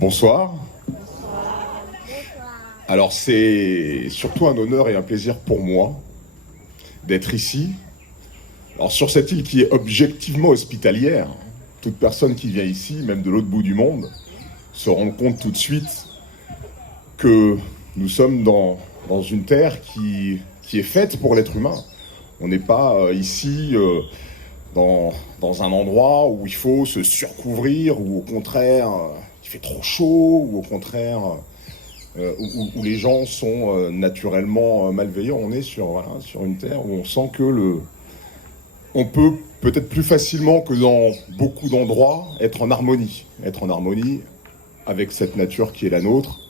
Bonsoir. Alors c'est surtout un honneur et un plaisir pour moi d'être ici. Alors sur cette île qui est objectivement hospitalière, toute personne qui vient ici, même de l'autre bout du monde, se rend compte tout de suite que nous sommes dans une terre qui est faite pour l'être humain. On n'est pas ici dans un endroit où il faut se surcouvrir, ou au contraire il fait trop chaud, ou au contraire où les gens sont naturellement malveillants. On est sur une terre où on sent que on peut peut-être plus facilement que dans beaucoup d'endroits être en harmonie avec cette nature qui est la nôtre.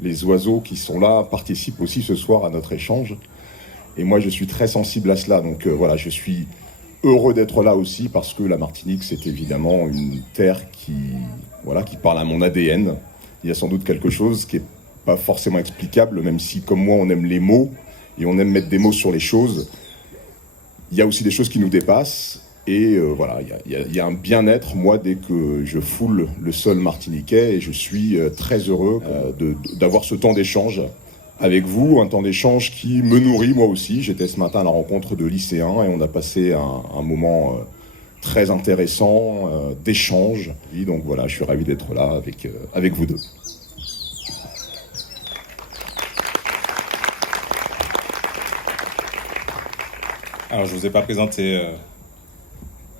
Les oiseaux qui sont là participent aussi ce soir à notre échange. Et moi, je suis très sensible à cela. Donc voilà, je suis heureux d'être là aussi parce que la Martinique, c'est évidemment une terre qui parle à mon ADN. Il y a sans doute quelque chose qui n'est pas forcément explicable, même si, comme moi, on aime les mots et on aime mettre des mots sur les choses. Il y a aussi des choses qui nous dépassent. Et il y a un bien-être, moi, dès que je foule le sol martiniquais, et je suis très heureux d'avoir ce temps d'échange avec vous, un temps d'échange qui me nourrit moi aussi. J'étais ce matin à la rencontre de lycéens et on a passé un moment très intéressant d'échange. Et donc voilà, je suis ravi d'être là avec vous deux. Alors, je ne vous ai pas présenté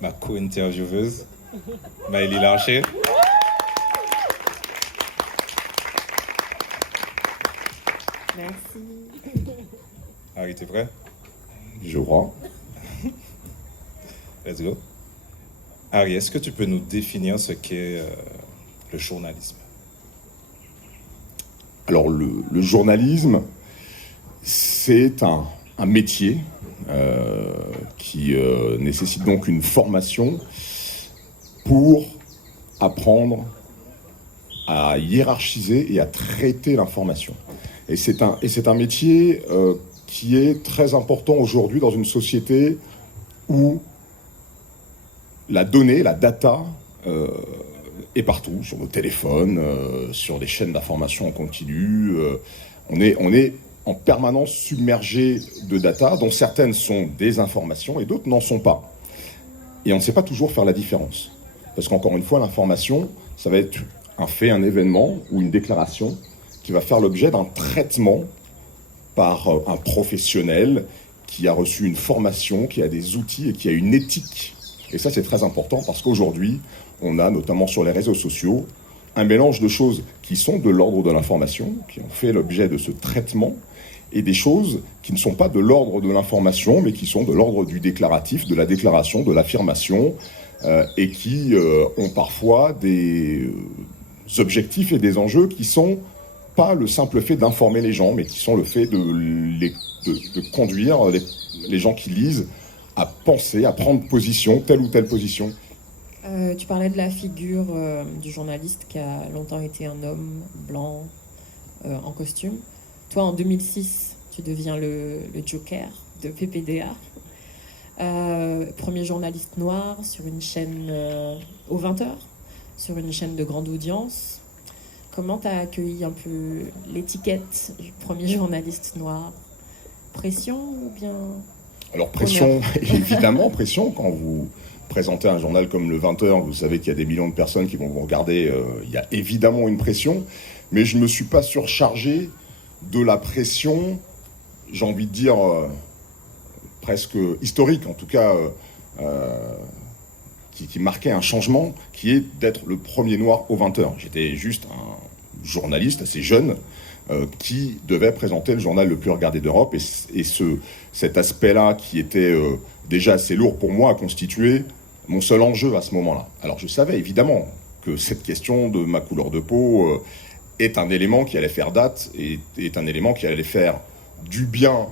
ma co-intervieweuse, Maëlie Larcher. Merci. Harry, t'es prêt? Je crois. Let's go. Harry, est-ce que tu peux nous définir ce qu'est le journalisme? Alors, le journalisme, c'est un métier qui nécessite donc une formation pour apprendre à hiérarchiser et à traiter l'information. Et c'est un métier qui est très important aujourd'hui dans une société où la donnée, la data, est partout, sur nos téléphones, sur des chaînes d'information en continu. On est en permanence submergé de data, dont certaines sont des informations et d'autres n'en sont pas. Et on ne sait pas toujours faire la différence. Parce qu'encore une fois, l'information, ça va être un fait, un événement ou une déclaration qui va faire l'objet d'un traitement par un professionnel qui a reçu une formation, qui a des outils et qui a une éthique. Et ça, c'est très important parce qu'aujourd'hui, on a, notamment sur les réseaux sociaux, un mélange de choses qui sont de l'ordre de l'information, qui ont fait l'objet de ce traitement, et des choses qui ne sont pas de l'ordre de l'information, mais qui sont de l'ordre du déclaratif, de la déclaration, de l'affirmation, et qui ont parfois des objectifs et des enjeux qui sont pas le simple fait d'informer les gens, mais qui sont le fait de conduire les gens qui lisent à penser, à prendre position, telle ou telle position. Tu parlais de la figure du journaliste qui a longtemps été un homme blanc en costume. Toi, en 2006, tu deviens le Joker de PPDA. Premier journaliste noir sur une chaîne aux 20h, sur une chaîne de grande audience. Comment tu as accueilli un peu l'étiquette du premier journaliste noir? Pression ou bien... Alors pression, évidemment pression. Quand vous présentez un journal comme le 20h, vous savez qu'il y a des millions de personnes qui vont vous regarder. Il y a évidemment une pression, mais je ne me suis pas surchargé de la pression, j'ai envie de dire, presque historique, en tout cas, qui marquait un changement, qui est d'être le premier noir aux 20h. J'étais juste un journaliste assez jeune qui devait présenter le journal le plus regardé d'Europe, et cet aspect-là, qui était déjà assez lourd pour moi, a constitué mon seul enjeu à ce moment-là. Alors je savais évidemment que cette question de ma couleur de peau est un élément qui allait faire date, et est un élément qui allait faire du bien,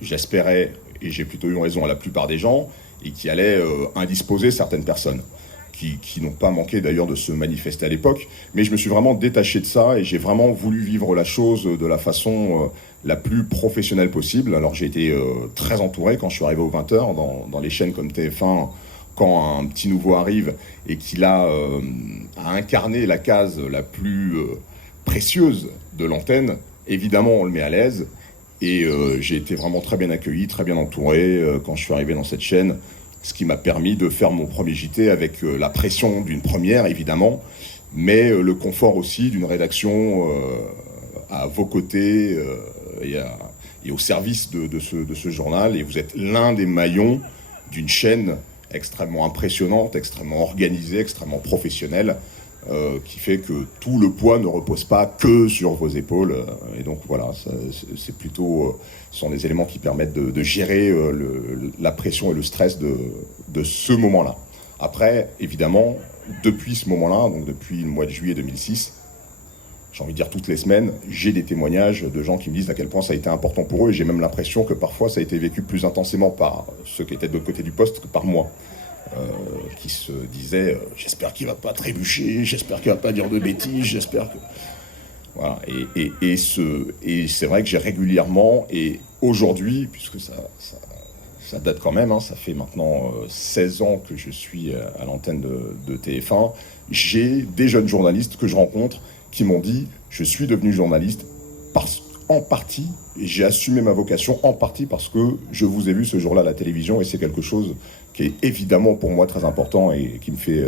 j'espérais, et j'ai plutôt eu raison à la plupart des gens, et qui allait indisposer certaines personnes, qui n'ont pas manqué d'ailleurs de se manifester à l'époque. Mais je me suis vraiment détaché de ça, et j'ai vraiment voulu vivre la chose de la façon la plus professionnelle possible. Alors j'ai été très entouré quand je suis arrivé aux 20h, dans les chaînes comme TF1, quand un petit nouveau arrive et qu'il a à incarner la case la plus précieuse de l'antenne, évidemment on le met à l'aise. Et j'ai été vraiment très bien accueilli, très bien entouré quand je suis arrivé dans cette chaîne, ce qui m'a permis de faire mon premier JT avec la pression d'une première, évidemment, mais le confort aussi d'une rédaction à vos côtés et au service de ce journal. Et vous êtes l'un des maillons d'une chaîne extrêmement impressionnante, extrêmement organisée, extrêmement professionnelle, qui fait que tout le poids ne repose pas que sur vos épaules. Et donc voilà, c'est plutôt, ce sont des éléments qui permettent de gérer la pression et le stress de ce moment-là. Après, évidemment, depuis ce moment-là, donc depuis le mois de juillet 2006, j'ai envie de dire toutes les semaines, j'ai des témoignages de gens qui me disent à quel point ça a été important pour eux, et j'ai même l'impression que parfois ça a été vécu plus intensément par ceux qui étaient de l'autre côté du poste que par moi. Qui se disaient j'espère qu'il va pas trébucher, j'espère qu'il va pas dire de bêtises, j'espère que... Voilà. Et c'est vrai que j'ai régulièrement, et aujourd'hui, puisque ça date quand même, hein, ça fait maintenant 16 ans que je suis à l'antenne de TF1, j'ai des jeunes journalistes que je rencontre qui m'ont dit je suis devenu journaliste en partie, et j'ai assumé ma vocation en partie parce que je vous ai vu ce jour-là à la télévision, et c'est quelque chose qui est évidemment pour moi très important et qui me fait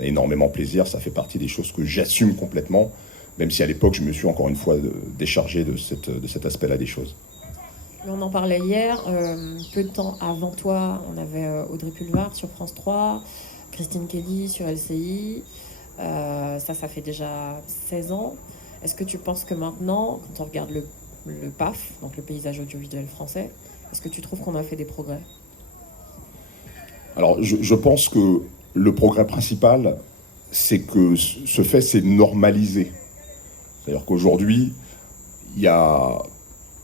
énormément plaisir. Ça fait partie des choses que j'assume complètement, même si à l'époque je me suis encore une fois déchargé de cet aspect-là des choses. On en parlait hier, peu de temps avant toi, on avait Audrey Pulvar sur France 3, Christine Kelly sur LCI, ça fait déjà 16 ans. Est-ce que tu penses que maintenant, quand on regarde le PAF, donc le paysage audiovisuel français, est-ce que tu trouves qu'on a fait des progrès ? Alors, je pense que le progrès principal, c'est que ce fait s'est normalisé. C'est-à-dire qu'aujourd'hui, il y a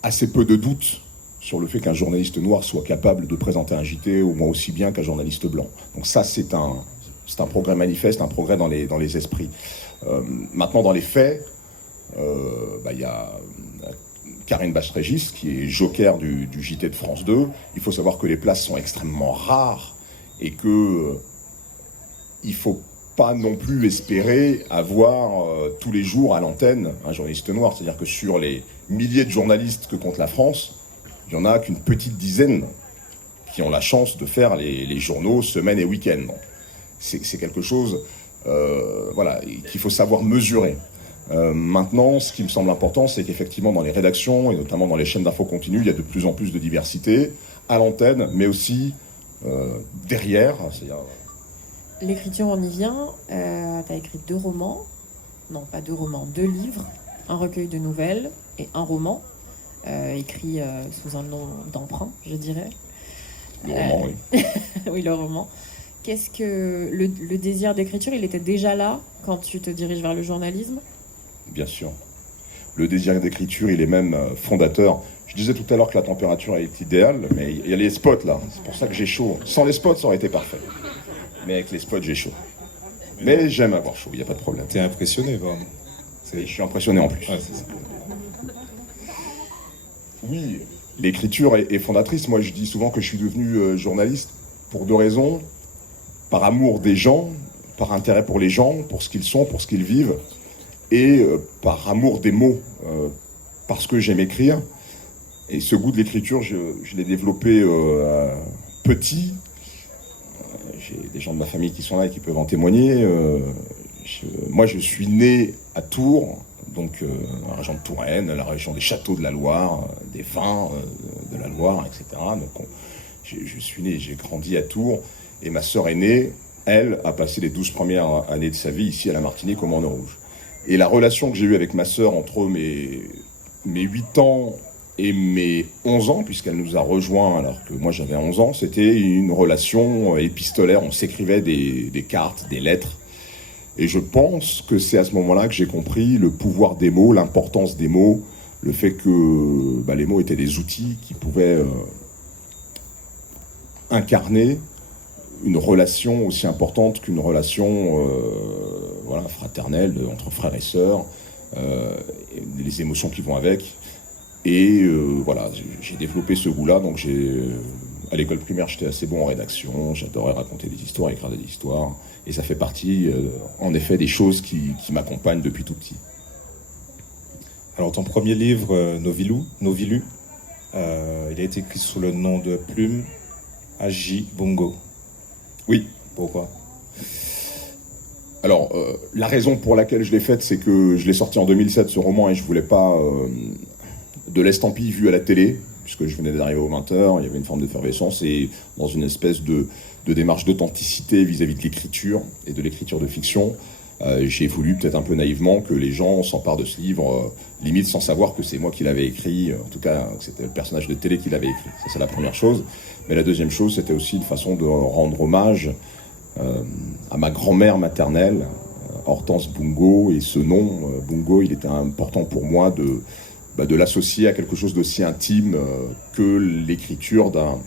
assez peu de doutes sur le fait qu'un journaliste noir soit capable de présenter un JT au moins aussi bien qu'un journaliste blanc. Donc ça, c'est un progrès manifeste, un progrès dans les esprits. Maintenant, dans les faits, y a Karine Bache-Régis, qui est joker du JT de France 2. Il faut savoir que les places sont extrêmement rares et que il faut pas non plus espérer avoir tous les jours à l'antenne un journaliste noir. C'est-à-dire que sur les milliers de journalistes que compte la France, il n'y en a qu'une petite dizaine qui ont la chance de faire les journaux semaine et week-end. C'est quelque chose qu'il faut savoir mesurer. Maintenant, ce qui me semble important, c'est qu'effectivement dans les rédactions et notamment dans les chaînes d'infos continues, il y a de plus en plus de diversité à l'antenne, mais aussi derrière. L'écriture, on y vient. Tu as écrit 2 romans, non pas 2 romans, 2 livres, un recueil de nouvelles et un roman, écrit sous un nom d'emprunt, je dirais. Le roman, oui. Oui, le roman. Qu'est-ce que le désir d'écriture, il était déjà là quand tu te diriges vers le journalisme ? Bien sûr. Le désir d'écriture, il est même fondateur. Je disais tout à l'heure que la température est idéale, mais il y a les spots là. C'est pour ça que j'ai chaud. Sans les spots, ça aurait été parfait. Mais avec les spots, j'ai chaud. Mais j'aime avoir chaud, il n'y a pas de problème. T'es impressionné, vraiment. Je suis impressionné en plus. Ouais, c'est ça. Oui, l'écriture est fondatrice. Moi, je dis souvent que je suis devenu journaliste pour 2 raisons. Par amour des gens, par intérêt pour les gens, pour ce qu'ils sont, pour ce qu'ils vivent, et par amour des mots, parce que j'aime écrire. Et ce goût de l'écriture, je l'ai développé petit. J'ai des gens de ma famille qui sont là et qui peuvent en témoigner. Moi, je suis né à Tours, donc dans la région de Touraine, la région des châteaux de la Loire, des vins de la Loire, etc. Donc je suis né, j'ai grandi à Tours. Et ma sœur aînée, elle, a passé les 12 premières années de sa vie ici à la Martinique, au Morne-Rouge. Et la relation que j'ai eue avec ma sœur entre mes 8 ans et mes 11 ans, puisqu'elle nous a rejoints alors que moi j'avais 11 ans, c'était une relation épistolaire. On s'écrivait des cartes, des lettres. Et je pense que c'est à ce moment-là que j'ai compris le pouvoir des mots, l'importance des mots, le fait que les mots étaient des outils qui pouvaient incarner une relation aussi importante qu'une relation fraternelle entre frères et sœurs, les émotions qui vont avec. Et j'ai développé ce goût-là. Donc À l'école primaire, j'étais assez bon en rédaction, j'adorais raconter des histoires, écrire des histoires, et ça fait partie, en effet, des choses qui m'accompagnent depuis tout petit. Alors, ton premier livre, Novilu, il a été écrit sous le nom de Plume Agi Bongo. Oui. Pourquoi ? Alors, la raison pour laquelle je l'ai faite, c'est que je l'ai sorti en 2007, ce roman, et je voulais pas de l'estampille vue à la télé, puisque je venais d'arriver aux 20h, il y avait une forme d'effervescence, et dans une espèce de démarche d'authenticité vis-à-vis de l'écriture, et de l'écriture de fiction, j'ai voulu, peut-être un peu naïvement, que les gens s'emparent de ce livre, limite sans savoir que c'est moi qui l'avais écrit, en tout cas, que c'était le personnage de télé qui l'avait écrit. Ça, c'est la première chose. Mais la deuxième chose, c'était aussi une façon de rendre hommage à ma grand-mère maternelle, Hortense Bungo, et ce nom, Bungo, il était important pour moi de l'associer à quelque chose d'aussi intime que l'écriture d'un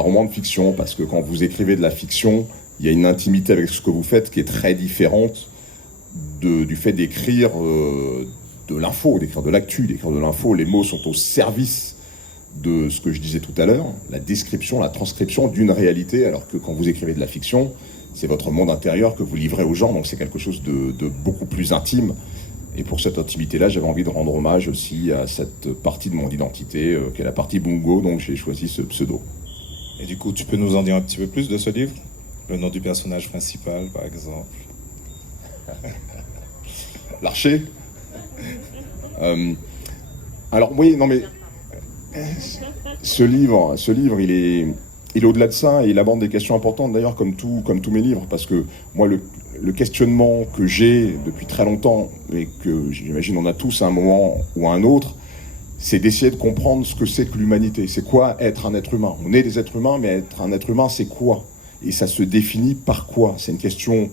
roman de fiction, parce que quand vous écrivez de la fiction, il y a une intimité avec ce que vous faites qui est très différente du fait d'écrire de l'info, d'écrire de l'actu, d'écrire de l'info. Les mots sont au service de ce que je disais tout à l'heure, la description, la transcription d'une réalité, alors que quand vous écrivez de la fiction, c'est votre monde intérieur que vous livrez aux gens, donc c'est quelque chose de beaucoup plus intime. Et pour cette intimité-là, j'avais envie de rendre hommage aussi à cette partie de mon identité, qui est la partie Bungo, donc j'ai choisi ce pseudo. Et du coup, tu peux nous en dire un petit peu plus de ce livre ? Le nom du personnage principal, par exemple. L'archer. Alors oui, non mais ce livre, il est au-delà de ça, et il aborde des questions importantes d'ailleurs, comme tous mes livres, parce que moi le questionnement que j'ai depuis très longtemps, et que j'imagine on a tous à un moment ou à un autre, c'est d'essayer de comprendre ce que c'est que l'humanité. C'est quoi être un être humain ? On est des êtres humains, mais être un être humain, c'est quoi ? Et ça se définit par quoi ? C'est une question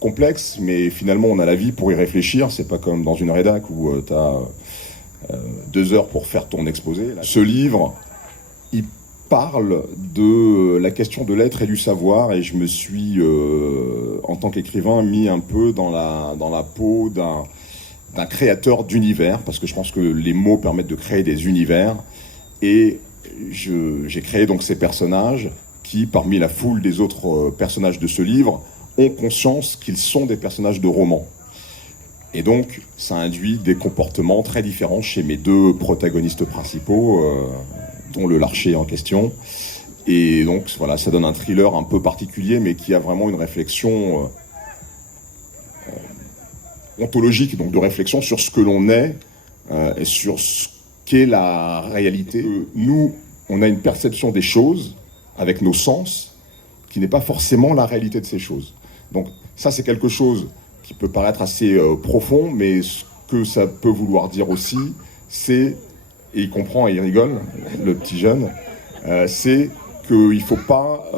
complexe, mais finalement on a la vie pour y réfléchir. C'est pas comme dans une rédac où tu as 2 heures pour faire ton exposé. Ce livre, il parle de la question de l'être et du savoir, et je me suis, en tant qu'écrivain, mis un peu dans la peau d'un créateur d'univers, parce que je pense que les mots permettent de créer des univers, et j'ai créé donc ces personnages qui, parmi la foule des autres personnages de ce livre, ont conscience qu'ils sont des personnages de roman. Et donc, ça induit des comportements très différents chez mes 2 protagonistes principaux, dont le Larcher en question. Et donc, voilà, ça donne un thriller un peu particulier, mais qui a vraiment une réflexion ontologique, donc de réflexion sur ce que l'on est et sur ce qu'est la réalité. Nous, on a une perception des choses avec nos sens qui n'est pas forcément la réalité de ces choses. Donc ça, c'est quelque chose qui peut paraître assez profond, mais ce que ça peut vouloir dire aussi, c'est, et il comprend et il rigole, le petit jeune, c'est qu'il ne faut pas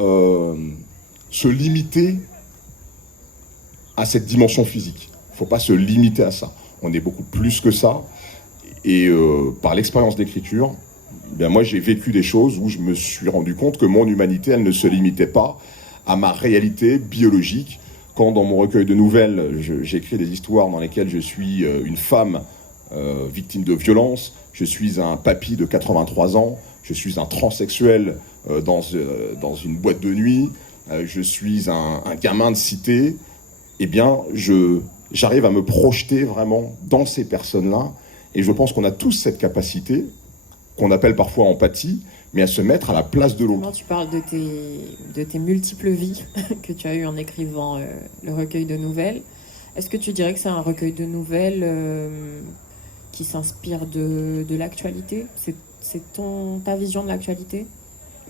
se limiter à cette dimension physique. Il ne faut pas se limiter à ça. On est beaucoup plus que ça. Et par l'expérience d'écriture, ben moi j'ai vécu des choses où je me suis rendu compte que mon humanité, elle ne se limitait pas à ma réalité biologique. Quand dans mon recueil de nouvelles, j'écris des histoires dans lesquelles je suis une femme victime de violence, je suis un papy de 83 ans, je suis un transsexuel dans une boîte de nuit, je suis un gamin de cité, eh bien j'arrive à me projeter vraiment dans ces personnes-là, et je pense qu'on a tous cette capacité, qu'on appelle parfois empathie, mais à se mettre à la place de l'autre. Tu parles de tes multiples vies que tu as eues en écrivant le recueil de nouvelles. Est-ce que tu dirais que c'est un recueil de nouvelles qui s'inspire de l'actualité ? C'est ta vision de l'actualité ?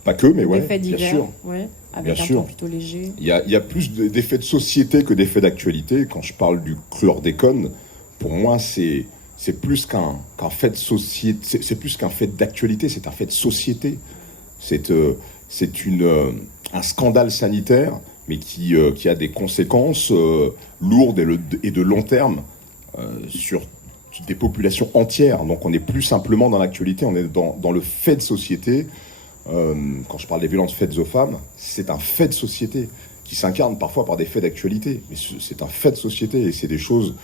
Pas que, mais ouais, des faits bien divers, sûr. Ouais, avec bien un sûr. ton plutôt léger. Il y a plus d'effets de société que d'effets d'actualité. Quand je parle du chlordécone, pour moi, c'est plus qu'un fait de société, c'est plus qu'un fait d'actualité, c'est un fait de société. C'est un scandale sanitaire, mais qui a des conséquences lourdes et de long terme sur des populations entières. Donc on n'est plus simplement dans l'actualité, on est dans le fait de société. Quand je parle des violences faites aux femmes, c'est un fait de société qui s'incarne parfois par des faits d'actualité. Mais c'est un fait de société, et c'est des choses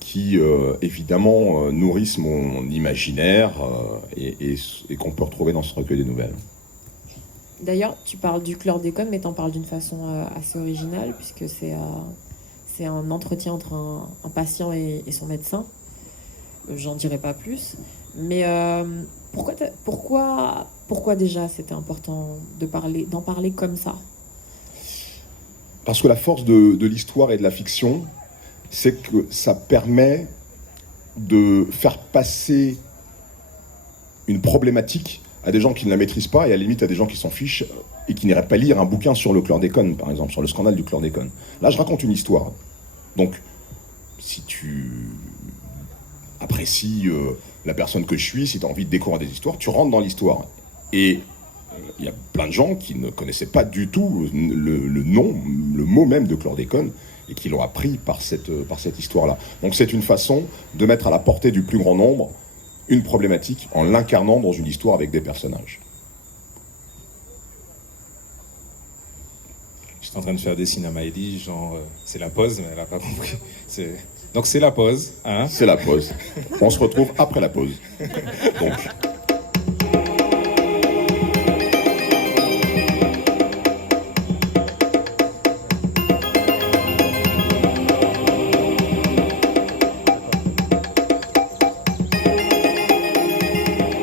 qui, évidemment, nourrissent mon imaginaire et qu'on peut retrouver dans ce recueil des nouvelles. D'ailleurs, tu parles du chlordécone, mais tu en parles d'une façon assez originale, puisque c'est un entretien entre un patient et son médecin. J'en dirai pas plus. Mais pourquoi déjà c'était important d'en parler comme ça? Parce que la force de l'histoire et de la fiction, c'est que ça permet de faire passer une problématique à des gens qui ne la maîtrisent pas et à la limite à des gens qui s'en fichent et qui n'iraient pas lire un bouquin sur le chlordécone, par exemple, sur le scandale du chlordécone. Là, je raconte une histoire. Donc, si tu apprécies la personne que je suis, si tu as envie de découvrir des histoires, tu rentres dans l'histoire. Et il y a plein de gens qui ne connaissaient pas du tout le nom, le mot même de chlordécone, et qui l'ont appris par cette histoire-là. Donc c'est une façon de mettre à la portée du plus grand nombre une problématique en l'incarnant dans une histoire avec des personnages. J'étais en train de faire des signes à Maëlie, genre c'est la pause, mais elle n'a pas compris. Donc c'est la pause. Hein, c'est la pause. On se retrouve après la pause. Donc...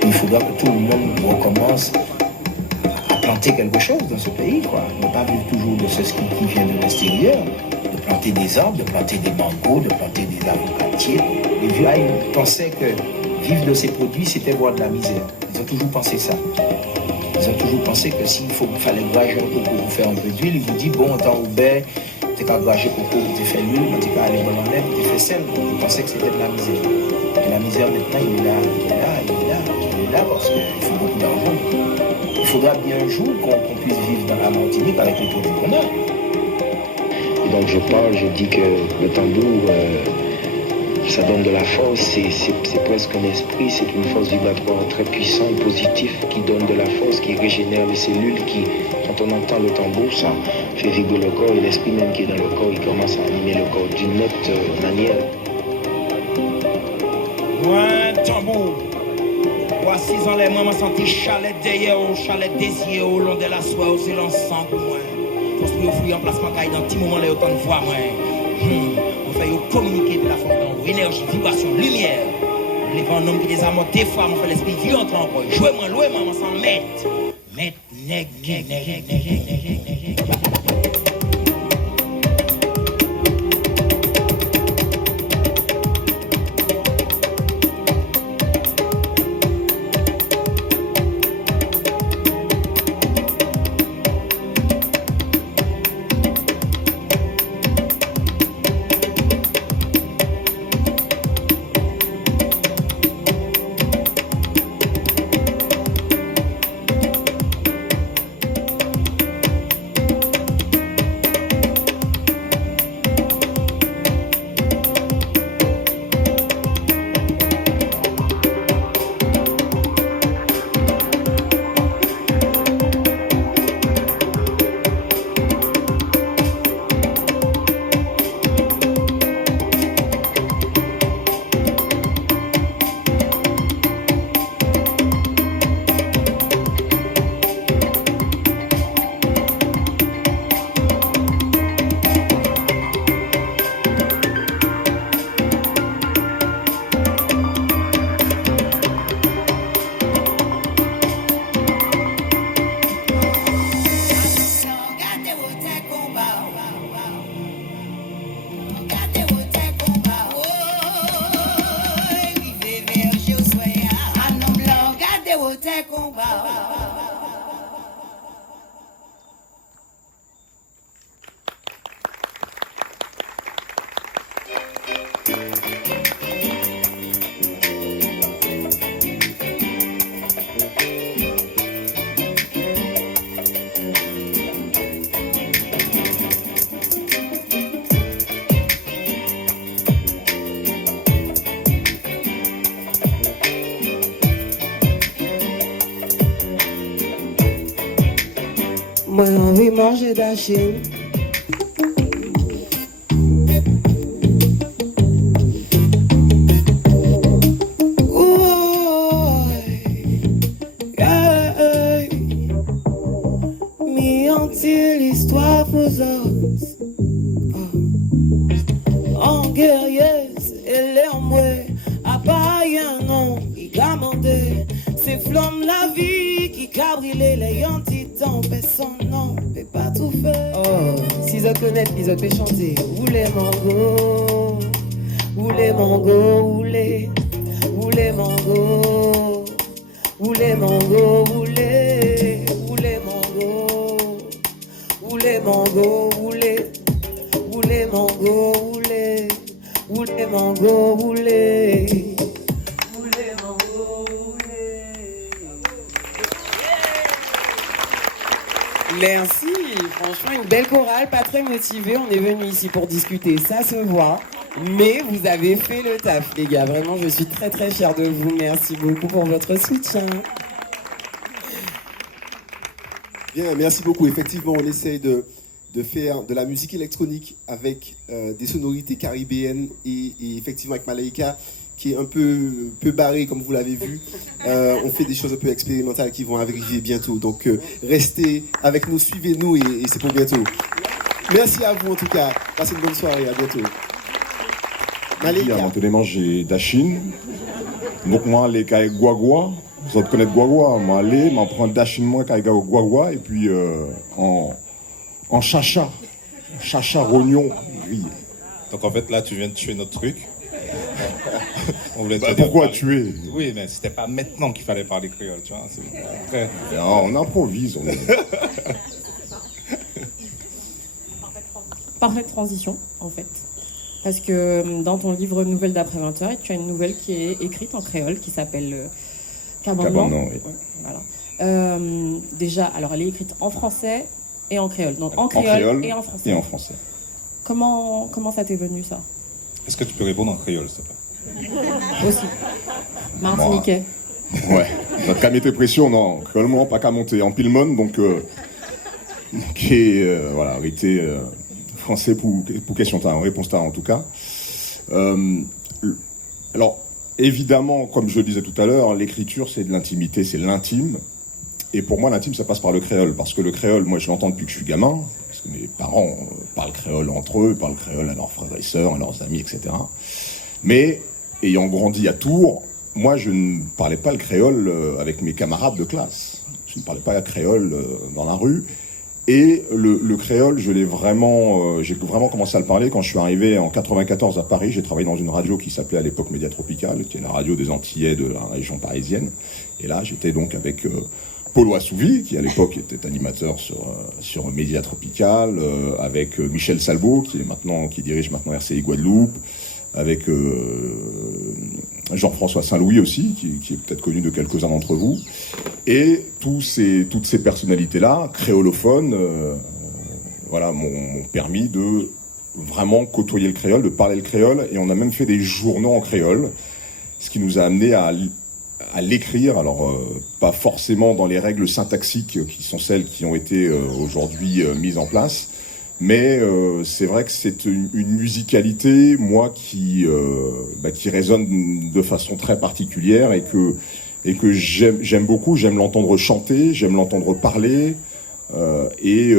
Il faudra que tout le monde recommence à planter quelque chose dans ce pays, quoi. Ne pas vivre toujours de ce qui vient de l'extérieur, de planter des arbres, de planter des mangos, de planter des avocatiers. Les vieux pensaient que vivre de ces produits, c'était voir de la misère. Ils ont toujours pensé ça. Ils ont toujours pensé que s'il fallait grager un coco pour faire un peu d'huile, ils vous disent, bon, autant au bain, t'es qu'à grager coco, t'es fait l'huile, t'es qu'à aller dans la lèvre, t'es fait sel. Ils pensaient que c'était de la misère. Et la misère, maintenant, il est là parce qu'il faut beaucoup d'argent. Il faudra bien un jour qu'on puisse vivre dans la Martinique avec les produits qu'on a. Et donc je dis que le tambour, ça donne de la force, c'est presque un esprit, c'est une force vibratoire très puissante, positive, qui donne de la force, qui régénère les cellules, qui, quand on entend le tambour, ça fait vibrer le corps, et l'esprit même qui est dans le corps, il commence à animer le corps d'une autre manière. Ouais, tambour. Voici en les moments senti chalet derrière, chalet désiré au long de la soie, c'est l'ensemble pour moi. Construit au fruit en placement caille dans petit moment là autant de voix moi. On fait communiquer de la forme énergie, vibration, lumière. Les grands hommes qui des amours des femmes, on fait l'esprit vivant encore. Jouez moi loin maman sans mettre. Mettre nèg. Moi, envie de manger d'achille. autres connaissent, les autres peuvent chanter. Où les mangos, où les mangos, où les mangos, où les mangos, où les mangos, où les mangos, où les mangos, où les mangos, où les Merci, franchement une belle chorale, pas très motivée, on est venu ici pour discuter, ça se voit, mais vous avez fait le taf les gars, vraiment je suis très très fière de vous, merci beaucoup pour votre soutien. Bien, merci beaucoup, effectivement on essaye de faire de la musique électronique avec des sonorités caribéennes et effectivement avec Malaika qui est un peu barré comme vous l'avez vu. On fait des choses un peu expérimentales qui vont arriver bientôt. Donc restez avec nous, suivez-nous et c'est pour bientôt. Merci à vous en tout cas. Passez une bonne soirée, à bientôt. Malaika. Maintenant j'ai Dachine. Donc moi les kai Guagua, vous autres connaissez Guagua, moi aller m'en prendre Dachine moi kai Guagua et puis en chacha rognon. Oui. Donc en fait là tu viens de tuer notre truc. On voulait pourquoi tuer? Oui, mais c'était pas maintenant qu'il fallait parler créole, tu vois. Après... Non, on improvise. Parfaite transition, en fait. Parce que dans ton livre Nouvelles d'après 20h, tu as une nouvelle qui est écrite en créole qui s'appelle Cabandan. Oui. Voilà. Déjà, alors elle est écrite en français et en créole. Donc en créole et en français. Et en français. Comment ça t'est venu ça? Est-ce que tu peux répondre en créole, s'il te plaît? Aussi. Martiniquais. Ouais. Notre cas mettait pression, non. Créolement, pas qu'à monter en pilmon, donc qui est voilà, arrêté français pour question ta réponse ta en tout cas. Alors évidemment, comme je le disais tout à l'heure, l'écriture c'est de l'intimité, c'est l'intime. Et pour moi, l'intime, ça passe par le créole. Parce que le créole, moi, je l'entends depuis que je suis gamin. Parce que mes parents parlent créole entre eux, parlent créole à leurs frères et sœurs, à leurs amis, etc. Mais, ayant grandi à Tours, moi, je ne parlais pas le créole avec mes camarades de classe. Je ne parlais pas le créole dans la rue. Et le créole, j'ai vraiment commencé à le parler quand je suis arrivé en 94 à Paris. J'ai travaillé dans une radio qui s'appelait à l'époque Média Tropical, qui est la radio des Antillais de la région parisienne. Et là, j'étais donc avec Polo Assouvi, qui à l'époque était animateur sur Média Tropical, avec Michel Salbo, qui dirige maintenant RCI Guadeloupe, avec Jean-François Saint-Louis aussi, qui est peut-être connu de quelques-uns d'entre vous. Et toutes ces personnalités-là, créolophones, voilà, m'ont permis de vraiment côtoyer le créole, de parler le créole. Et on a même fait des journaux en créole, ce qui nous a amené à l'écrire, alors pas forcément dans les règles syntaxiques qui sont celles qui ont été aujourd'hui mises en place, mais c'est vrai que c'est une musicalité, moi, qui résonne de façon très particulière et que j'aime beaucoup. J'aime l'entendre chanter, j'aime l'entendre parler et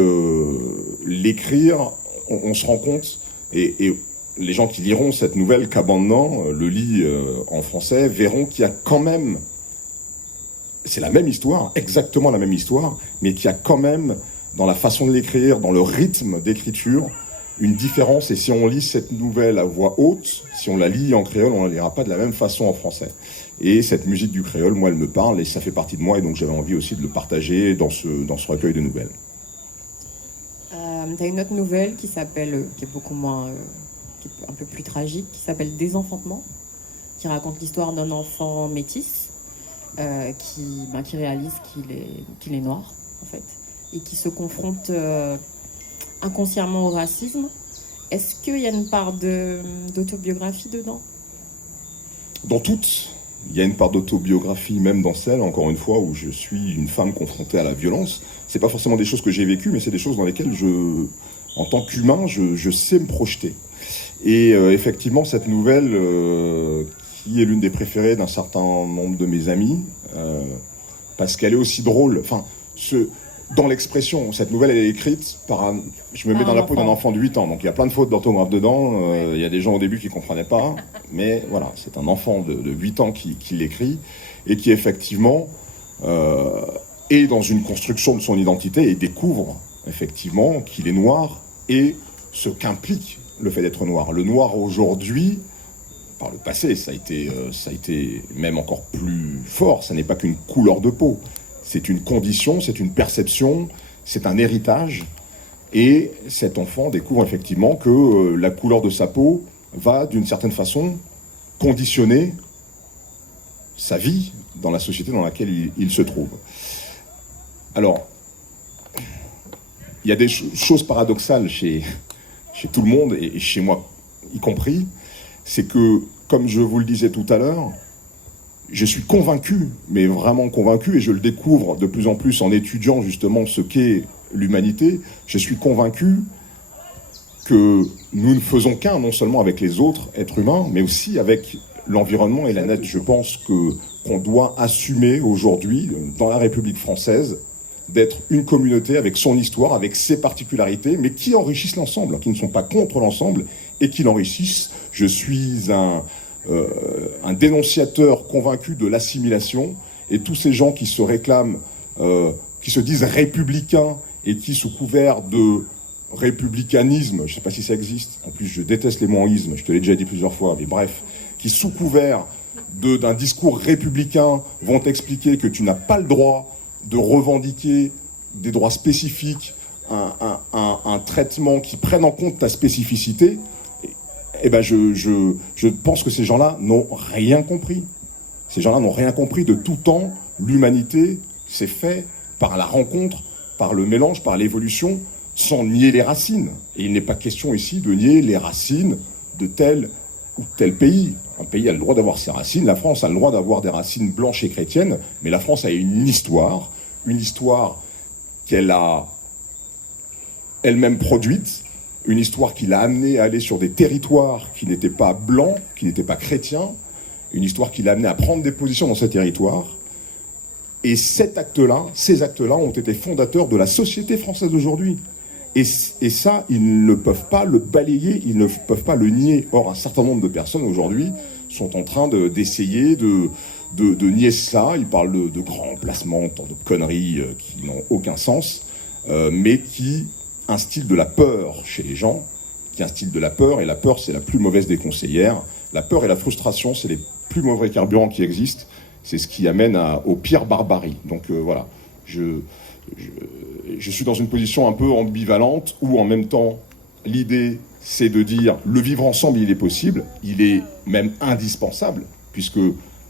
l'écrire. On se rend compte et les gens qui liront cette nouvelle Cabandan, le lit en français, verront qu'il y a quand même, c'est la même histoire, exactement la même histoire, mais qu'il y a quand même, dans la façon de l'écrire, dans le rythme d'écriture, une différence. Et si on lit cette nouvelle à voix haute, si on la lit en créole, on ne la lira pas de la même façon en français. Et cette musique du créole, moi, elle me parle et ça fait partie de moi. Et donc j'avais envie aussi de le partager dans ce recueil de nouvelles. Tu as une autre nouvelle qui s'appelle, qui est beaucoup moins... qui est un peu plus tragique, qui s'appelle Désenfantement, qui raconte l'histoire d'un enfant métis qui réalise qu'il est noir, en fait, et qui se confronte inconsciemment au racisme. Est-ce qu'il y a une part d'autobiographie dedans? Dans toutes, il y a une part d'autobiographie, même dans celle, encore une fois, où je suis une femme confrontée à la violence. C'est pas forcément des choses que j'ai vécues, mais c'est des choses dans lesquelles en tant qu'humain, je sais me projeter. Et effectivement, cette nouvelle, qui est l'une des préférées d'un certain nombre de mes amis, parce qu'elle est aussi drôle. Enfin, dans l'expression, cette nouvelle, elle est écrite par je me mets dans la peau d'un enfant de 8 ans, donc il y a plein de fautes d'orthographe dedans. Il y a des gens au début qui ne comprenaient pas, mais voilà, c'est un enfant de 8 ans qui l'écrit, et qui effectivement est dans une construction de son identité et découvre effectivement qu'il est noir et ce qu'implique le fait d'être noir. Le noir aujourd'hui, par le passé, ça a été même encore plus fort, ça n'est pas qu'une couleur de peau, c'est une condition, c'est une perception, c'est un héritage, et cet enfant découvre effectivement que la couleur de sa peau va d'une certaine façon conditionner sa vie dans la société dans laquelle il se trouve. Alors, il y a des choses paradoxales chez tout le monde, et chez moi y compris, c'est que, comme je vous le disais tout à l'heure, je suis convaincu, mais vraiment convaincu, et je le découvre de plus en plus en étudiant justement ce qu'est l'humanité, je suis convaincu que nous ne faisons qu'un, non seulement avec les autres êtres humains, mais aussi avec l'environnement et la nature. Je pense qu'on doit assumer aujourd'hui, dans la République française, d'être une communauté avec son histoire, avec ses particularités, mais qui enrichissent l'ensemble, qui ne sont pas contre l'ensemble et qui l'enrichissent. Je suis un dénonciateur convaincu de l'assimilation, et tous ces gens qui se réclament, qui se disent républicains et qui, sous couvert de républicanisme, je ne sais pas si ça existe, en plus je déteste les mots en isme, je te l'ai déjà dit plusieurs fois, mais bref, qui sous couvert d'un discours républicain vont t'expliquer que tu n'as pas le droit de revendiquer des droits spécifiques, un traitement qui prenne en compte ta spécificité, je pense que ces gens-là n'ont rien compris. Ces gens-là n'ont rien compris. De tout temps, l'humanité s'est faite par la rencontre, par le mélange, par l'évolution, sans nier les racines. Et il n'est pas question ici de nier les racines de tel ou tel pays. Un pays a le droit d'avoir ses racines. La France a le droit d'avoir des racines blanches et chrétiennes, mais la France a une histoire qu'elle a elle-même produite, une histoire qui l'a amenée à aller sur des territoires qui n'étaient pas blancs, qui n'étaient pas chrétiens, une histoire qui l'a amenée à prendre des positions dans ces territoires. Et ces actes-là ont été fondateurs de la société française d'aujourd'hui. Et ça, ils ne peuvent pas le balayer, ils ne peuvent pas le nier. Or, un certain nombre de personnes aujourd'hui sont en train d'essayer de nier ça. Ils parlent de grands placements, tant de conneries qui n'ont aucun sens, mais qui instillent de la peur chez les gens, qui instillent de la peur, et la peur, c'est la plus mauvaise des conseillères. La peur et la frustration, c'est les plus mauvais carburants qui existent. C'est ce qui amène aux pires barbaries. Donc voilà, je suis dans une position un peu ambivalente, où en même temps, l'idée, c'est de dire le vivre ensemble, il est possible, il est même indispensable, puisque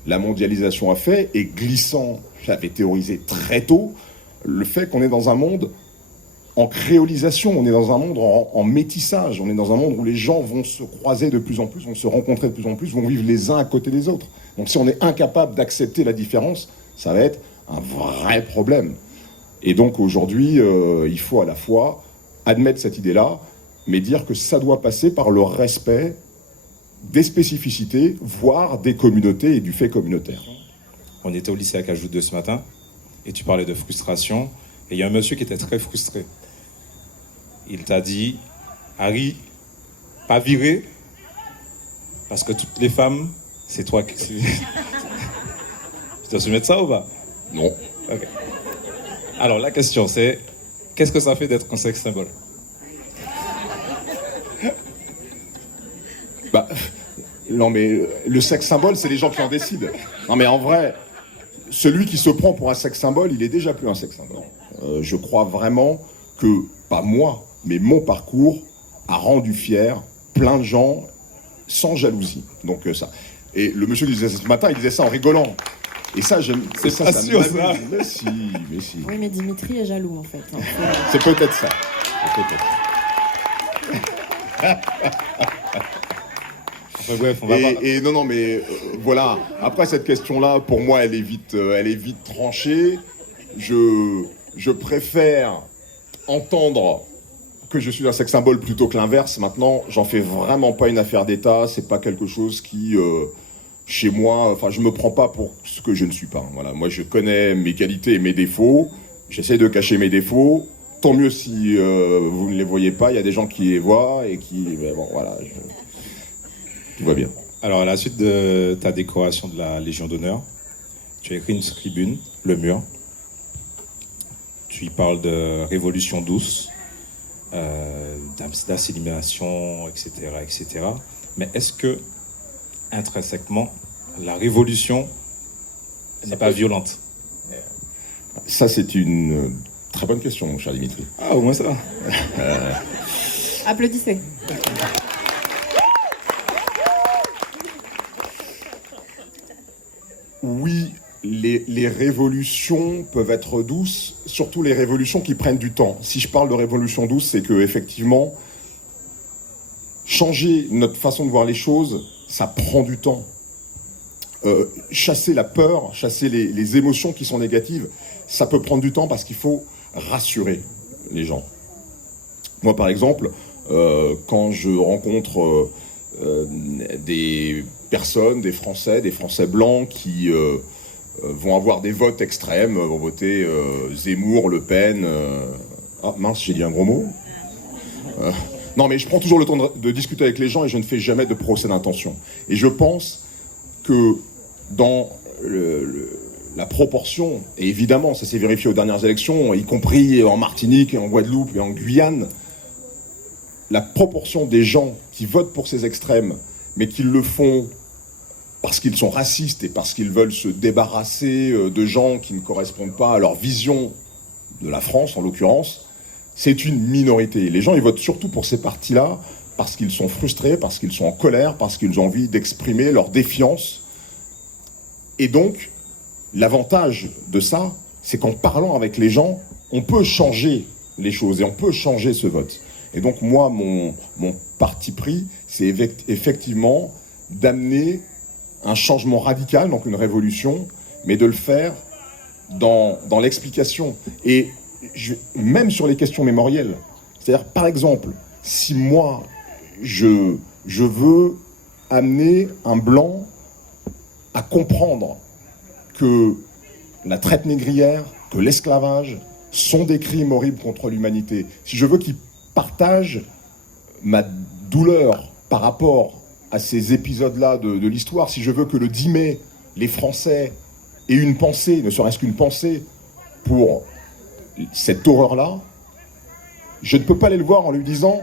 la mondialisation a fait, et glissant, j'avais théorisé très tôt, le fait qu'on est dans un monde en créolisation, on est dans un monde en métissage, on est dans un monde où les gens vont se croiser de plus en plus, vont se rencontrer de plus en plus, vont vivre les uns à côté des autres. Donc si on est incapable d'accepter la différence, ça va être un vrai problème. Et donc aujourd'hui, il faut à la fois admettre cette idée-là, mais dire que ça doit passer par le respect des spécificités, voire des communautés et du fait communautaire. On était au lycée à Cajou 2 ce matin, et tu parlais de frustration, et il y a un monsieur qui était très frustré. Il t'a dit, Harry, pas viré, parce que toutes les femmes, c'est toi qui... Tu dois soumettre ça ou pas? Non. Ok. Alors la question c'est, qu'est-ce que ça fait d'être un sexe symbole? Non mais le sexe symbole, c'est les gens qui en décident. Non mais en vrai, celui qui se prend pour un sexe symbole, il est déjà plus un sexe symbole. Je crois vraiment que, pas moi, mais mon parcours a rendu fier plein de gens sans jalousie. Donc ça. Et le monsieur disait ce matin, il disait ça en rigolant. Et ça, j'aime. C'est ça, ça m'amuse. Mais si. Oui, mais Dimitri est jaloux en fait. C'est peut-être ça. Enfin, bref, on va voir. Et non, mais voilà. Après cette question-là, pour moi, elle est vite tranchée. Je préfère entendre que je suis un sexe symbole plutôt que l'inverse. Maintenant, j'en fais vraiment pas une affaire d'État. C'est pas quelque chose qui, chez moi, enfin, je me prends pas pour ce que je ne suis pas. Voilà, moi, je connais mes qualités et mes défauts. J'essaie de cacher mes défauts. Tant mieux si vous ne les voyez pas. Il y a des gens qui les voient et qui, bon, voilà, tout va bien. Alors, à la suite de ta décoration de la Légion d'honneur, tu as écrit une tribune, Le Mur. Tu y parles de révolution douce, d'assimilation, etc., etc. Mais est-ce que, intrinsèquement, la révolution n'est pas violente? Ça, c'est une très bonne question, mon cher Dimitri. Ah, au moins ça. Applaudissez. Oui, les révolutions peuvent être douces, surtout les révolutions qui prennent du temps. Si je parle de révolution douce, c'est que effectivement, changer notre façon de voir les choses, ça prend du temps. Chasser la peur, chasser les émotions qui sont négatives, ça peut prendre du temps parce qu'il faut rassurer les gens. Moi, par exemple, quand je rencontre des personnes, des Français blancs qui vont avoir des votes extrêmes, vont voter Zemmour, Le Pen... Ah mince, j'ai dit un gros mot. Non, mais je prends toujours le temps de discuter avec les gens et je ne fais jamais de procès d'intention. Et je pense que dans la proportion, et évidemment, ça s'est vérifié aux dernières élections, y compris en Martinique, et en Guadeloupe et en Guyane, la proportion des gens qui votent pour ces extrêmes, mais qui le font parce qu'ils sont racistes et parce qu'ils veulent se débarrasser de gens qui ne correspondent pas à leur vision de la France, en l'occurrence, c'est une minorité. Les gens, ils votent surtout pour ces partis-là parce qu'ils sont frustrés, parce qu'ils sont en colère, parce qu'ils ont envie d'exprimer leur défiance. Et donc, l'avantage de ça, c'est qu'en parlant avec les gens, on peut changer les choses et on peut changer ce vote. Et donc, moi, mon parti pris, c'est effectivement d'amener un changement radical, donc une révolution, mais de le faire dans l'explication. Et même sur les questions mémorielles. C'est-à-dire, par exemple, si moi, je veux amener un blanc à comprendre que la traite négrière, que l'esclavage sont des crimes horribles contre l'humanité, si je veux qu'il partage ma douleur par rapport à ces épisodes-là de l'histoire, si je veux que le 10 mai, les Français aient une pensée, ne serait-ce qu'une pensée, pour cette horreur-là, je ne peux pas aller le voir en lui disant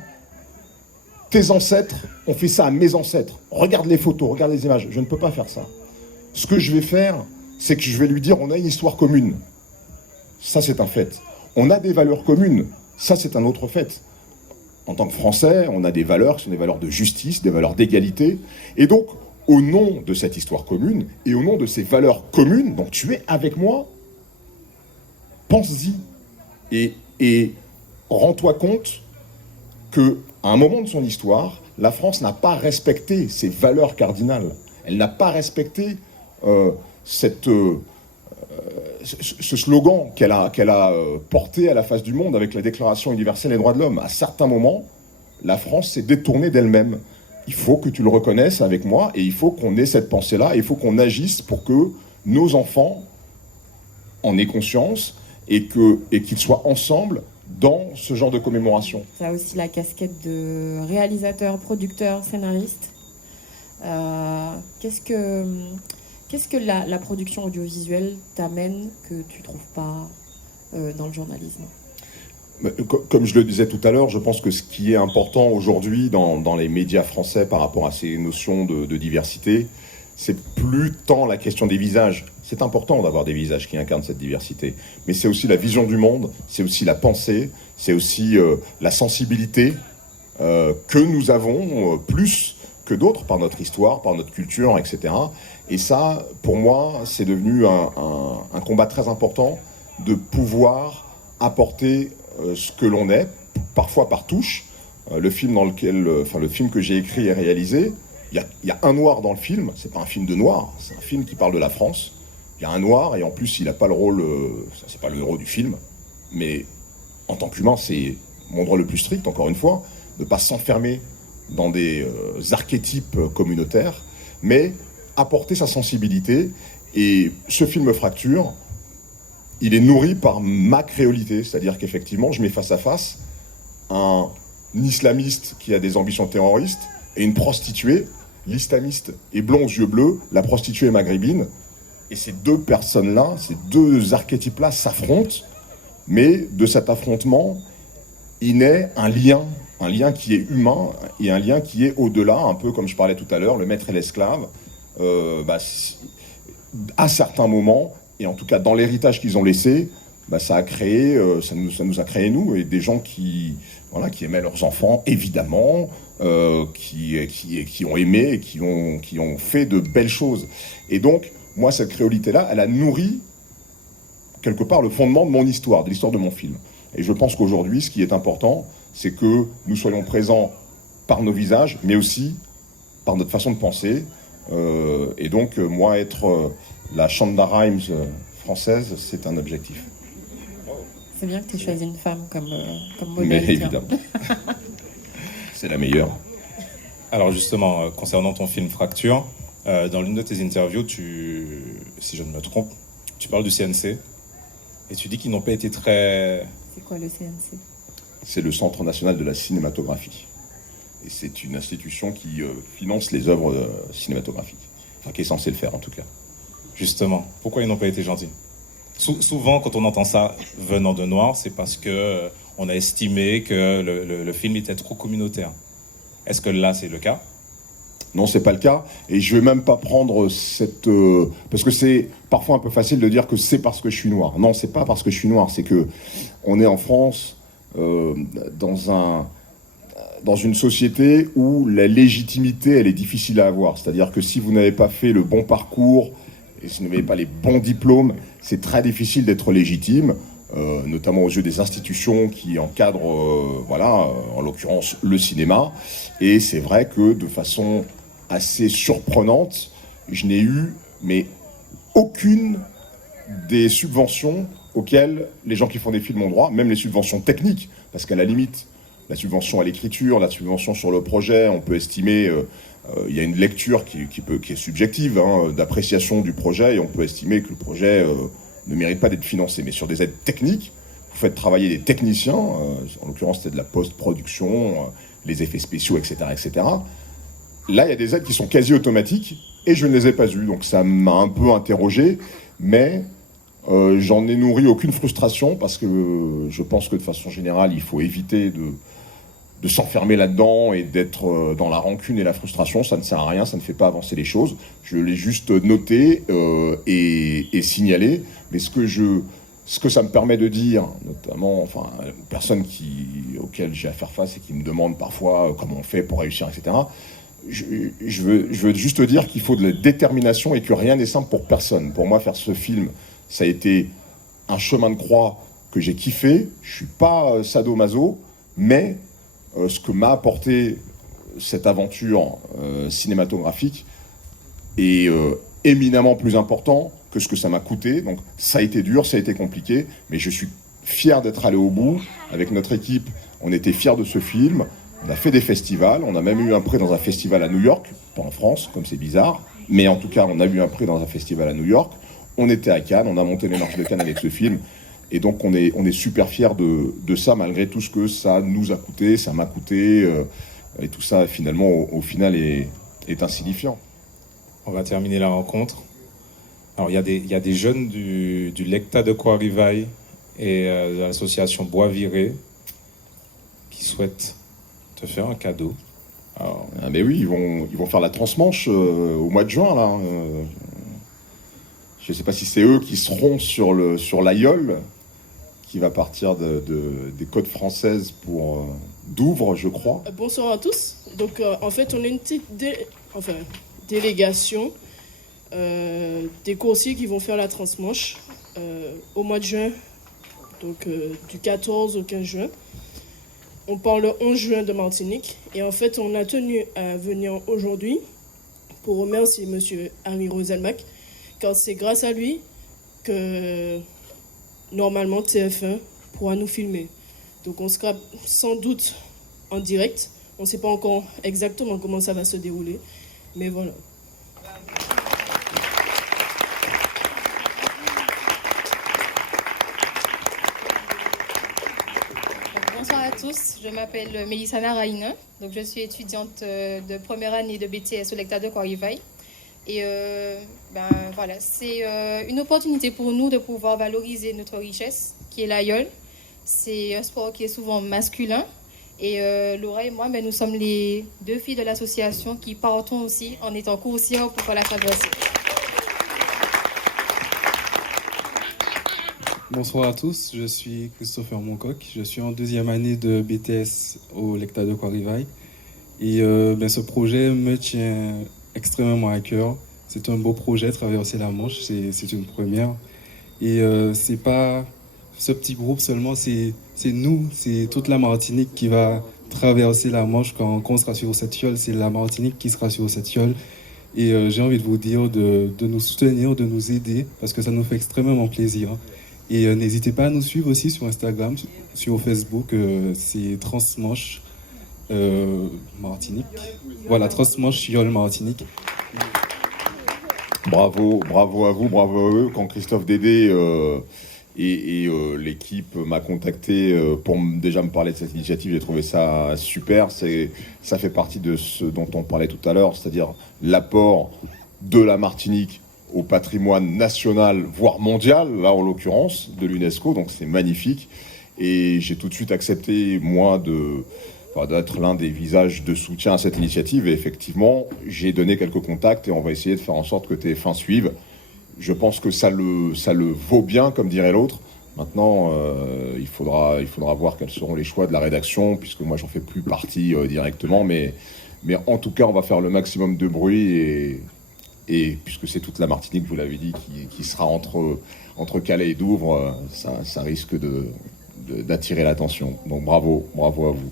« Tes ancêtres ont fait ça à mes ancêtres. Regarde les photos, regarde les images. » Je ne peux pas faire ça. Ce que je vais faire, c'est que je vais lui dire « On a une histoire commune. » Ça, c'est un fait. On a des valeurs communes. Ça, c'est un autre fait. En tant que Français, on a des valeurs qui sont des valeurs de justice, des valeurs d'égalité. Et donc, au nom de cette histoire commune et au nom de ces valeurs communes, donc tu es avec moi, pense-y et rends-toi compte qu'à un moment de son histoire, la France n'a pas respecté ses valeurs cardinales. Elle n'a pas respecté ce slogan qu'elle a porté à la face du monde avec la Déclaration universelle des droits de l'homme. À certains moments, la France s'est détournée d'elle-même. Il faut que tu le reconnaisses avec moi et il faut qu'on ait cette pensée-là et il faut qu'on agisse pour que nos enfants en aient conscience et qu'ils soient ensemble dans ce genre de commémoration. Tu as aussi la casquette de réalisateur, producteur, scénariste. Qu'est-ce que la production audiovisuelle t'amène que tu ne trouves pas dans le journalisme ? Comme je le disais tout à l'heure, je pense que ce qui est important aujourd'hui dans les médias français par rapport à ces notions de diversité, c'est plus tant la question des visages. C'est important d'avoir des visages qui incarnent cette diversité, mais c'est aussi la vision du monde, c'est aussi la pensée, c'est aussi la sensibilité que nous avons plus que d'autres par notre histoire, par notre culture, etc. Et ça, pour moi, c'est devenu un combat très important de pouvoir apporter ce que l'on est, parfois par touche. Le film que j'ai écrit et réalisé, il y a un noir dans le film, c'est pas un film de noir, c'est un film qui parle de la France. Il y a un noir et en plus il n'a pas le rôle, c'est pas le héros du film, mais en tant qu'humain c'est mon droit le plus strict, encore une fois, de ne pas s'enfermer dans des archétypes communautaires, mais apporter sa sensibilité. Et ce film Fracture, il est nourri par ma créolité, c'est-à-dire qu'effectivement je mets face à face un islamiste qui a des ambitions terroristes et une prostituée. L'islamiste est blond aux yeux bleus, la prostituée est maghrébine. Et ces deux personnes-là, ces deux archétypes-là s'affrontent, mais de cet affrontement, il naît un lien qui est humain et un lien qui est au-delà, un peu comme je parlais tout à l'heure, le maître et l'esclave. À certains moments, et en tout cas dans l'héritage qu'ils ont laissé, ça a créé, ça nous a créé nous, et des gens qui aimaient leurs enfants, évidemment, qui ont aimé et qui ont fait de belles choses. Et donc, moi, cette créolité-là, elle a nourri quelque part le fondement de mon histoire, de l'histoire de mon film. Et je pense qu'aujourd'hui, ce qui est important, c'est que nous soyons présents par nos visages, mais aussi par notre façon de penser. Et donc, moi, être la Shonda Rhimes française, c'est un objectif. C'est bien que tu aies choisi une femme comme modèle. Mais évidemment. C'est la meilleure. Alors justement, concernant ton film Fracture, dans l'une de tes interviews, si je ne me trompe, tu parles du CNC et tu dis qu'ils n'ont pas été très... C'est quoi le CNC? C'est le Centre national de la cinématographie. Et c'est une institution qui finance les œuvres cinématographiques. Enfin, qui est censée le faire en tout cas. Justement, pourquoi ils n'ont pas été gentils? Souvent, quand on entend ça venant de Noir, c'est parce que on a estimé que le film était trop communautaire. Est-ce que là, c'est le cas? Non, c'est pas le cas. Et je vais même pas prendre cette... parce que c'est parfois un peu facile de dire que c'est parce que je suis noir. Non, c'est pas parce que je suis noir. C'est que on est en France dans une société où la légitimité, elle est difficile à avoir. C'est-à-dire que si vous n'avez pas fait le bon parcours et si vous n'avez pas les bons diplômes, c'est très difficile d'être légitime, notamment aux yeux des institutions qui encadrent, en l'occurrence, le cinéma. Et c'est vrai que de façon assez surprenante, je n'ai eu, mais aucune des subventions auxquelles les gens qui font des films ont droit, même les subventions techniques, parce qu'à la limite, la subvention à l'écriture, la subvention sur le projet, on peut estimer, il y a une lecture qui est subjective, d'appréciation du projet, et on peut estimer que le projet ne mérite pas d'être financé. Mais sur des aides techniques, vous faites travailler des techniciens, en l'occurrence c'était de la post-production, les effets spéciaux, etc., etc. Là, il y a des aides qui sont quasi automatiques, et je ne les ai pas eues, donc ça m'a un peu interrogé, mais j'en ai nourri aucune frustration, parce que je pense que de façon générale, il faut éviter de s'enfermer là-dedans et d'être dans la rancune et la frustration. Ça ne sert à rien, ça ne fait pas avancer les choses. Je l'ai juste noté et signalé, mais ce que ça me permet de dire, notamment aux personnes auxquelles j'ai à faire face et qui me demandent parfois comment on fait pour réussir, etc., je veux juste dire qu'il faut de la détermination et que rien n'est simple pour personne. Pour moi, faire ce film, ça a été un chemin de croix que j'ai kiffé. Je suis pas sadomaso, mais ce que m'a apporté cette aventure cinématographique est éminemment plus important que ce que ça m'a coûté. Donc ça a été dur, ça a été compliqué, mais je suis fier d'être allé au bout. Avec notre équipe, on était fiers de ce film. On a fait des festivals, on a même eu un prix dans un festival à New York, pas en France, comme c'est bizarre, mais en tout cas, on a eu un prix dans un festival à New York. On était à Cannes, on a monté les marches de Cannes avec ce film, et donc on est super fiers de ça, malgré tout ce que ça nous a coûté, ça m'a coûté, et tout ça, finalement, au final, est insignifiant. On va terminer la rencontre. Alors, il y a des jeunes du Lecta de Coirivaille et de l'association Bois Viré qui souhaitent te faire un cadeau. Alors... Ah mais oui, ils vont faire la transmanche au mois de juin, là. Je ne sais pas si c'est eux qui seront sur l'Aïol, qui va partir des côtes françaises pour Douvres, je crois. Bonsoir à tous. Donc, en fait, on est une petite délégation des coursiers qui vont faire la transmanche au mois de juin, donc du 14 au 15 juin. On part le 11 juin de Martinique. Et en fait, on a tenu à venir aujourd'hui pour remercier M. Harry Roselmack, car c'est grâce à lui que normalement TF1 pourra nous filmer. Donc on sera sans doute en direct. On ne sait pas encore exactement comment ça va se dérouler, mais voilà. Bonsoir à tous, je m'appelle Mélissa Naraïna, donc je suis étudiante de première année de BTS au Lecta de Coirivaille. Et voilà, c'est une opportunité pour nous de pouvoir valoriser notre richesse, qui est l'aïeul. C'est un sport qui est souvent masculin. Et Laura et moi, nous sommes les 2 filles de l'association qui partons aussi en étant coursières pour faire la traversée. Bonsoir à tous, je suis Christopher Moncoq, je suis en 2e année de BTS au Lecta de Croix-Rivaille. Et ce projet me tient extrêmement à cœur. C'est un beau projet, traverser la Manche, c'est une première. Et c'est pas ce petit groupe seulement, c'est nous, c'est toute la Martinique qui va traverser la Manche quand on sera sur cette fiole. C'est la Martinique qui sera sur cette fiole. Et j'ai envie de vous dire de nous soutenir, de nous aider, parce que ça nous fait extrêmement plaisir. Et n'hésitez pas à nous suivre aussi sur Instagram, sur Facebook, c'est Transmanche Martinique. Voilà, Transmanche Fiole Martinique. Bravo à vous, bravo à eux. Quand Christophe Dédé et l'équipe m'a contacté pour déjà me parler de cette initiative, j'ai trouvé ça super. Ça fait partie de ce dont on parlait tout à l'heure, c'est-à-dire l'apport de la Martinique au patrimoine national, voire mondial, là en l'occurrence, de l'UNESCO, donc c'est magnifique. Et j'ai tout de suite accepté, moi, d'être l'un des visages de soutien à cette initiative. Et effectivement, j'ai donné quelques contacts et on va essayer de faire en sorte que TF1 suive. Je pense que ça le vaut bien, comme dirait l'autre. Maintenant, il faudra voir quels seront les choix de la rédaction, puisque moi, j'en fais plus partie directement. Mais en tout cas, on va faire le maximum de bruit et puisque c'est toute la Martinique, vous l'avez dit, qui sera entre Calais et Douvres, ça risque d'attirer l'attention. Donc bravo à vous.